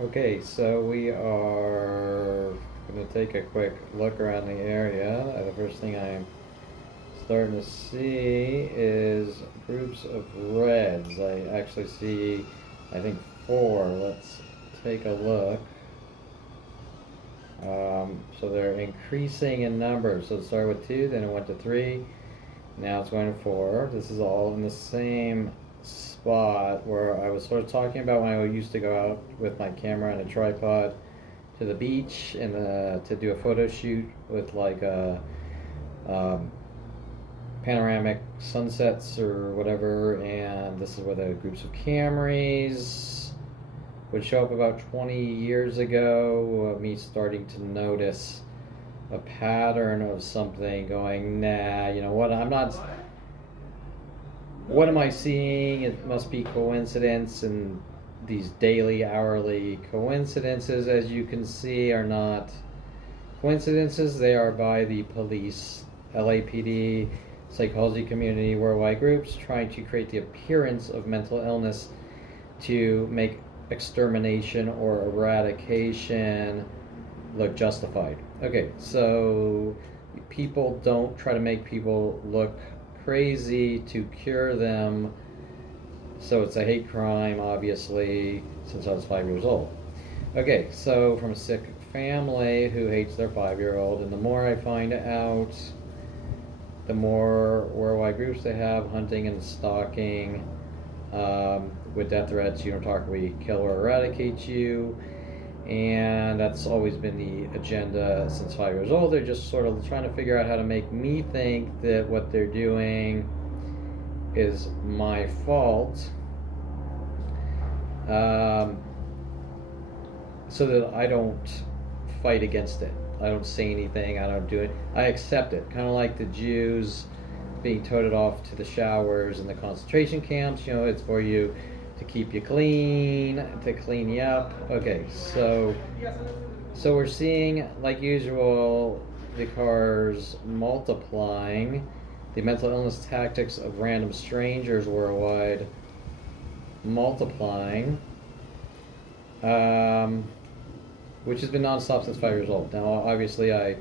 Okay, so we are going to take a quick look around the area. The first thing I'm starting to see is groups of reds. I actually see, I think, four. Let's take a look. So they're increasing in numbers. So it started with two, then it went to three, now it's going to four. This is all in the same spot where I was sort of talking about when I used to go out with my camera and a tripod to the beach and to do a photo shoot with like um, panoramic sunsets or whatever. And this is where the groups of Camrys would show up about 20 years ago. Me starting to notice a pattern of something going, nah, you know what, I'm not, what am I seeing? It must be coincidence, and these daily, hourly coincidences, as you can see, are not coincidences. They are by the police, LAPD, psychology community, worldwide groups trying to create the appearance of mental illness to make extermination or eradication look justified. Okay, so people don't try to make people look crazy to cure them. So it's a hate crime, obviously, since I was 5 years old. Okay, so from a sick family who hates their 5-year-old, and the more I find out, the more worldwide groups they have hunting and stalking with death threats. You don't talk, we kill or eradicate you. And that's always been the agenda since 5 years old. They're just sort of trying to figure out how to make me think that what they're doing is my fault, so that I don't fight against it. I don't say anything. I don't do it. I accept it. Kind of like the Jews being toted off to the showers in the concentration camps. You know, it's for you to keep you clean, to clean you up. Okay, so we're seeing, like usual, the cars multiplying, the mental illness tactics of random strangers worldwide multiplying, which has been nonstop since 5 years old. Now, obviously, I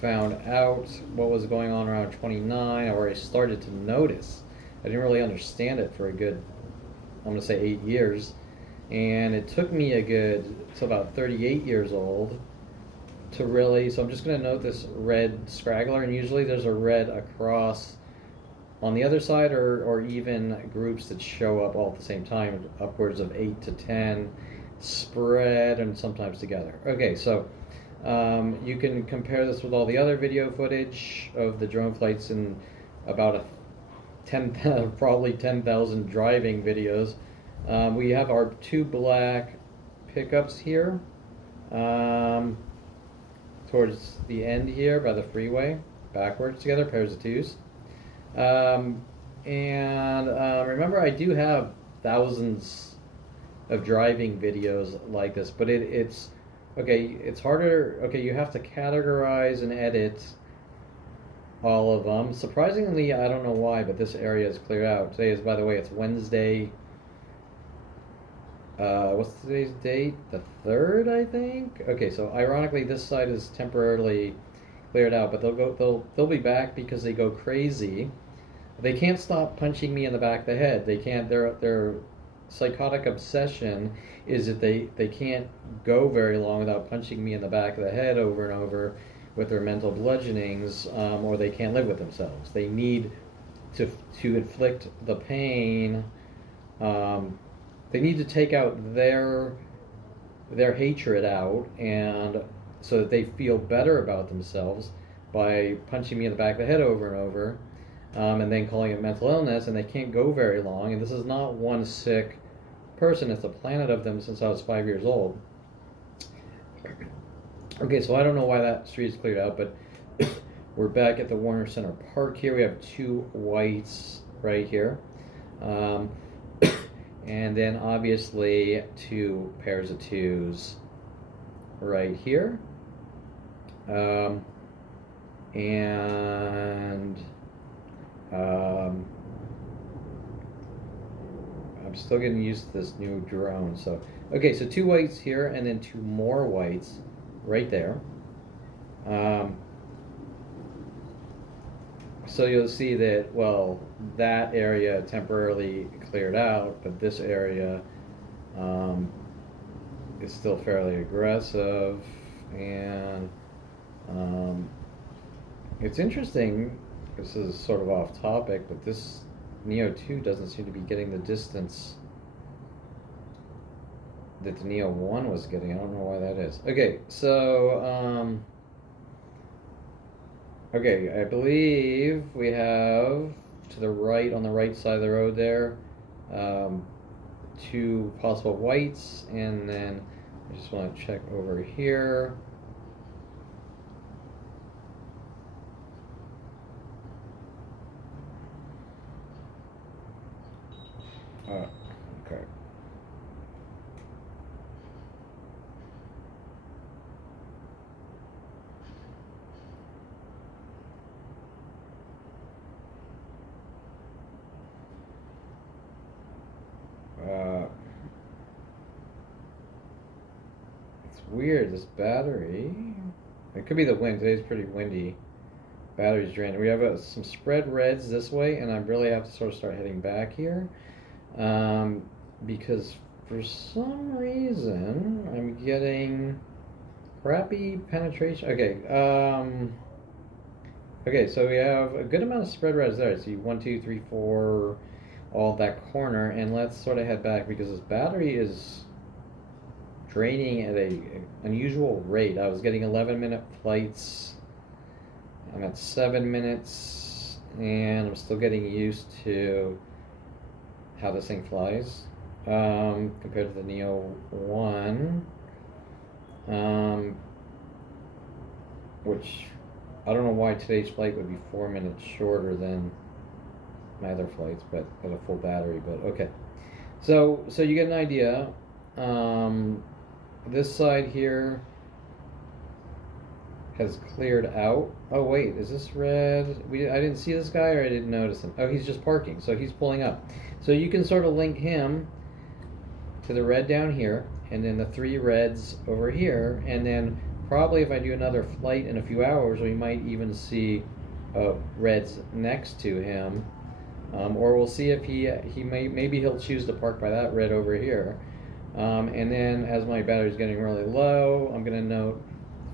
found out what was going on around 29. I already started to notice. I didn't really understand it for a good, I'm going to say 8 years. And it took me a good, till about 38 years old to really, so I'm just going to note this red straggler, and usually there's a red across on the other side, or even groups that show up all at the same time, upwards of 8 to 10 spread and sometimes together. Okay, so you can compare this with all the other video footage of the drone flights in about a 10, probably 10,000 driving videos. We have our two black pickups here, towards the end here by the freeway, backwards together, pairs of twos. Remember, I do have thousands of driving videos like this, but it's okay. It's harder. Okay, you have to categorize and edit all of them. Surprisingly, I don't know why, but this area is cleared out. Today is, by the way, it's Wednesday. What's today's date? The 3rd, I think. Okay, so ironically, this side is temporarily cleared out, but they'll be back because they go crazy. They can't stop punching me in the back of the head. They can't. Their psychotic obsession is that they can't go very long without punching me in the back of the head over and over with their mental bludgeonings, or they can't live with themselves. They need to inflict the pain. They need to take out their hatred out, and so that they feel better about themselves by punching me in the back of the head over and over, and then calling it mental illness. And they can't go very long. And this is not one sick person. It's a planet of them since I was 5 years old. Okay, so I don't know why that street is cleared out, but we're back at the Warner Center Park here. We have two whites right here. And then obviously two pairs of twos right here. I'm I'm still getting used to this new drone. So, okay, so 2 whites here and then 2 more whites right there. So you'll see that, well, that area temporarily cleared out, but this area is still fairly aggressive. And it's interesting, this is sort of off topic, but this Neo 2 doesn't seem to be getting the distance that the Neo 1 was getting. I don't know why that is. Okay, so okay, I believe we have to the right, on the right side of the road there, 2 possible whites, and then I just want to check over here. Okay. It's weird, this battery. It could be the wind. Today's pretty windy. Battery's draining. We have some spread reds this way, and I really have to sort of start heading back here. Because for some reason I'm getting crappy penetration. Okay, so we have a good amount of spread reds there. See 1, 2, 3, 4, all that corner, and let's sort of head back because this battery is draining at an unusual rate. I was getting 11-minute flights. I'm at 7 minutes, and I'm still getting used to how this thing flies compared to the Neo 1, which I don't know why today's flight would be 4 minutes shorter than my other flights, but at a full battery. But okay, so you get an idea. This side here has cleared out. Oh wait, is this red? I didn't see this guy, or I didn't notice him. Oh, he's just parking, so he's pulling up. So you can sort of link him to the red down here, and then the 3 reds over here, and then probably if I do another flight in a few hours, we might even see reds next to him, or we'll see if maybe he'll choose to park by that red over here, and then as my battery's getting really low, I'm going to note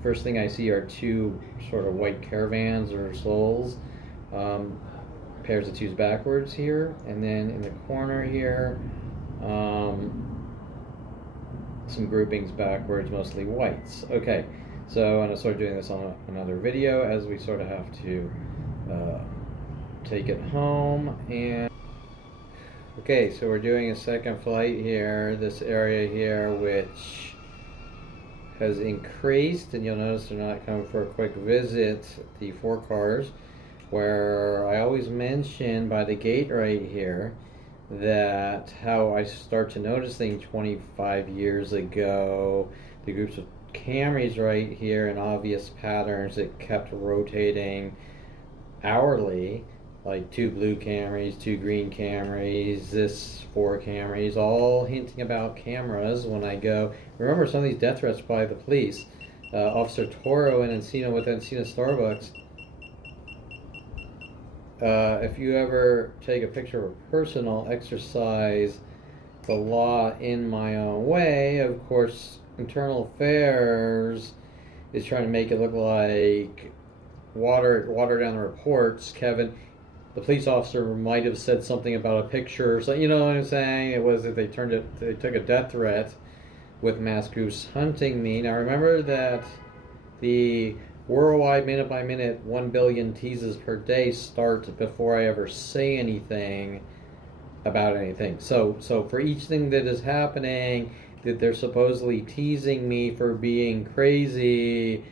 first thing I see are 2 sort of white caravans or souls, pairs of 2s backwards here, and then in the corner here, some groupings backwards, mostly whites. Okay, so I'm going to start doing this on another video as we sort of have to take it home. And okay, so we're doing a second flight here, this area here, which has increased, and you'll notice they're not coming for a quick visit, the 4 cars, where I always mention by the gate right here that how I start to notice things 25 years ago, the groups of Camrys right here in obvious patterns that kept rotating hourly, like 2 blue Camrys, 2 green Camrys, this 4 Camrys, all hinting about cameras when I go. Remember some of these death threats by the police. Officer Toro in Encino with Encino Starbucks. If you ever take a picture of a person, I'll exercise the law in my own way. Of course, Internal Affairs is trying to make it look like water down the reports. Kevin, the police officer, might have said something about a picture, so you know what I'm saying. It was that they took a death threat with mass groups hunting me. Now remember that the worldwide minute by minute 1 billion teases per day start before I ever say anything about anything. So for each thing that is happening that they're supposedly teasing me for being crazy,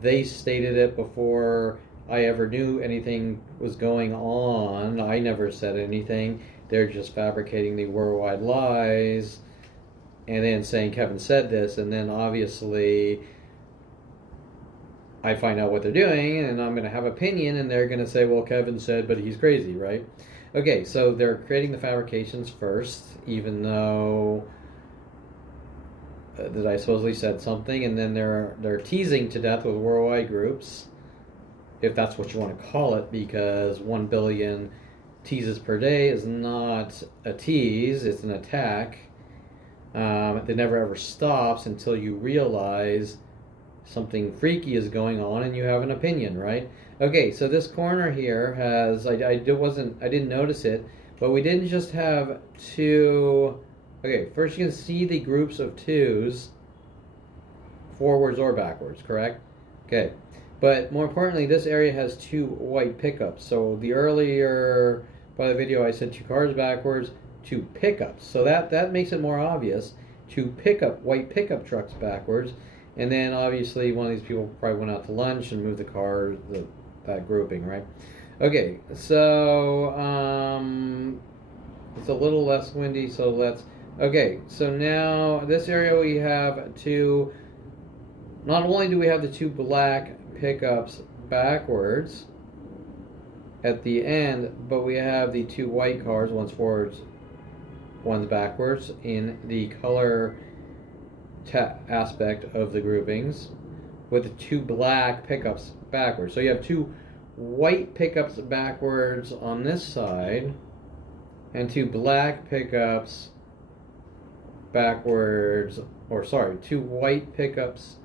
they stated it before I ever knew anything was going on. I never said anything. They're just fabricating the worldwide lies and then saying Kevin said this, and then obviously I find out what they're doing, and I'm going to have opinion, and they're going to say, well, Kevin said, but he's crazy, right? Okay, so they're creating the fabrications first, even though that I supposedly said something, and then they're teasing to death with worldwide groups, if that's what you want to call it, because 1 billion teases per day is not a tease, it's an attack. It never ever stops until you realize something freaky is going on and you have an opinion, right? Okay, so this corner here has, I didn't notice it, but we didn't just have two. Okay, first you can see the groups of twos, forwards or backwards, correct? Okay, but more importantly, this area has two white pickups. So the earlier by the video, I said two cars backwards, two pickups. So that makes it more obvious. Two white pickup trucks backwards, and then obviously one of these people probably went out to lunch and moved the car, that grouping, right? Okay, so it's a little less windy, so let's. Okay, so now this area we have two. Not only do we have the two black pickups backwards at the end, but we have the two white cars, one's forwards, one's backwards, in the color aspect of the groupings, with the two black pickups backwards. So you have two white pickups backwards on this side, and two black pickups backwards, two white pickups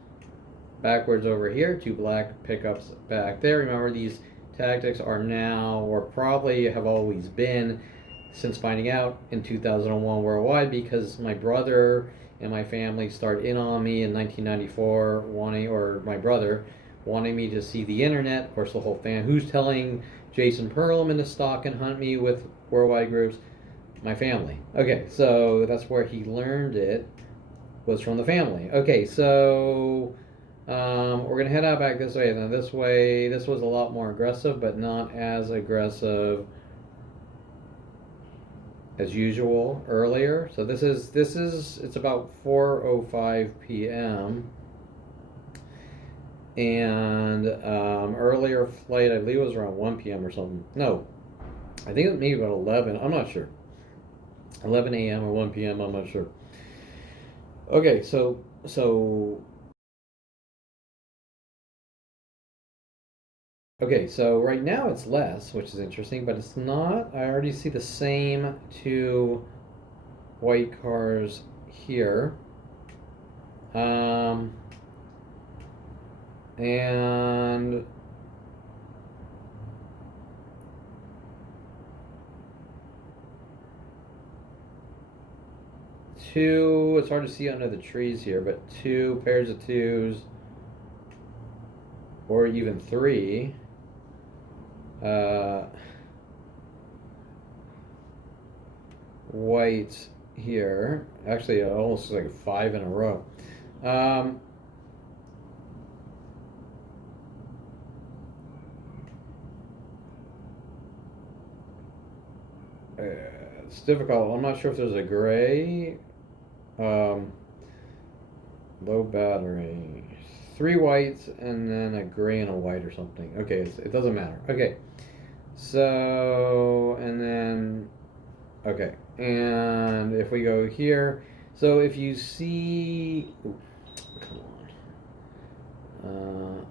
backwards over here, two black pickups back there. Remember, these tactics are now, or probably have always been, since finding out in 2001 worldwide, because my brother and my family started in on me in 1994, my brother wanting me to see the internet. Of course, the whole fan. Who's telling Jason Perlman to stalk and hunt me with worldwide groups? My family. Okay, so that's where he learned it, was from the family. Okay, so we're going to head out back this way. Now this way, this was a lot more aggressive, but not as aggressive as usual earlier. So this is it's about 4:05 p.m. and earlier flight, I believe it was around 1 p.m. or something. No, I think it was maybe about 11. I'm not sure. 11 a.m. or 1 p.m. I'm not sure. Okay, so okay, so right now it's less, which is interesting, but it's not. I already see the same two white cars here. And two, it's hard to see under the trees here, but two pairs of twos, or even three. White here. Actually, almost like 5 in a row. It's difficult. I'm not sure if there's a gray. Low battery. 3 whites and then a gray and a white or something. Okay, it doesn't matter. Okay. So, and then, okay. And if we go here, so if you see, ooh, come on.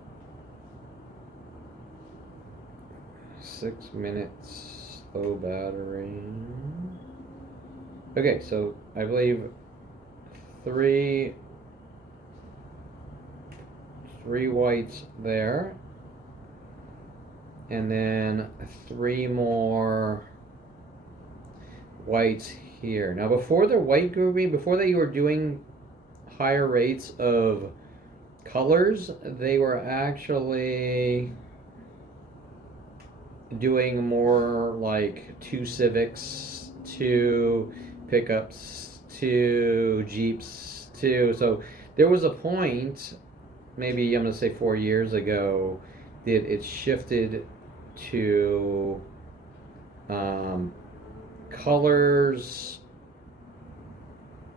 6 minutes, low battery. Okay, so I believe three whites there, and then 3 more whites here. Now before the white grouping, before they were doing higher rates of colors, they were actually doing more like 2 Civics, 2 pickups, 2 Jeeps, 2. So there was a point, maybe I'm going to say 4 years ago, that it shifted to colors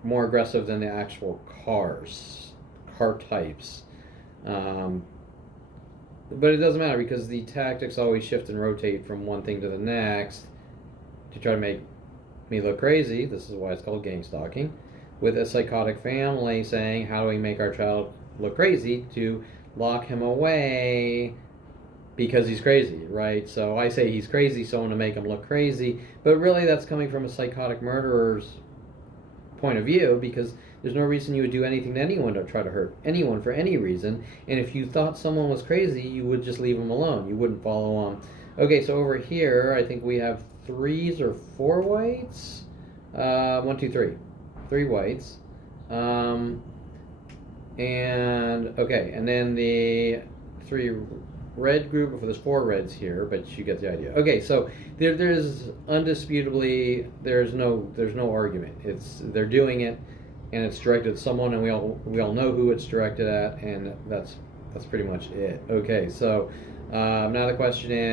more aggressive than the actual car types. But it doesn't matter because the tactics always shift and rotate from one thing to the next. to try to make me look crazy. This is why it's called gang stalking. With a psychotic family saying, how do we make our child look crazy to lock him away because he's crazy, right? So I say he's crazy, so I want to make him look crazy. But really that's coming from a psychotic murderer's point of view, because there's no reason you would do anything to anyone to try to hurt anyone for any reason. And if you thought someone was crazy, you would just leave them alone. You wouldn't follow on. Okay, so over here, I think we have 3s or 4 whites. 1, 2, 3. 3 whites. And okay, and then the 3 red group. There's 4 reds here, but you get the idea. Okay, so there's undisputably there's no argument. They're doing it, and it's directed at someone, and we all know who it's directed at, and that's pretty much it. Okay, so now the question is,